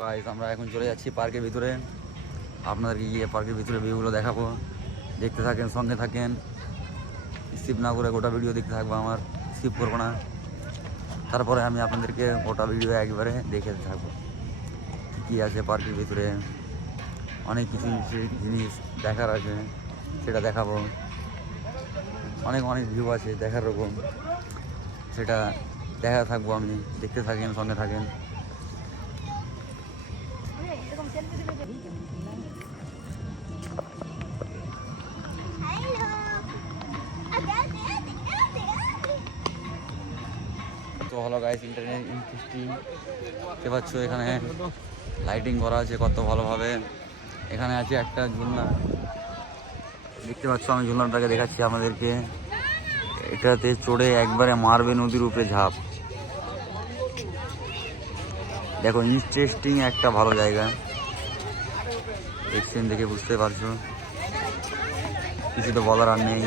Guys আমরা এখন চলে যাচ্ছি পার্কের ভিতরে, আপনাদেরকে গিয়ে পার্কের ভিতরে ভিউগুলো দেখাবো। দেখতে থাকেন, সঙ্গে থাকেন, স্কিপ না করে গোটা ভিডিও দেখতে থাকবো, আমার স্কিপ করবো না। তারপরে আমি আপনাদেরকে গোটা ভিডিও একবারে দেখে থাকবো কী আছে পার্কের ভিতরে। অনেক কিছু জিনিস দেখার আছে, সেটা দেখাবো। অনেক অনেক ভিউ আছে দেখার রকম, সেটা দেখা থাকবো আমি। দেখতে থাকেন, সঙ্গে থাকেন। তো হলো গাইস, ইন্টারনেট ইন্টারেস্টিং দেখতে পাচ্ছ, এখানে লাইটিং করা আছে কত ভালোভাবে। এখানে আছে একটা ঝুলনা, দেখতে পাচ্ছ, আমি ঝুলনাটাকে দেখাচ্ছি আমাদেরকে। এটাতে চড়ে একবারে মারবে নদীর উপরে ঝাঁপ। দেখো, ইন্টারেস্টিং একটা ভালো জায়গা, দেখছেন, দেখে বুঝতে পারছো, কিছু তো বলার আর নেই।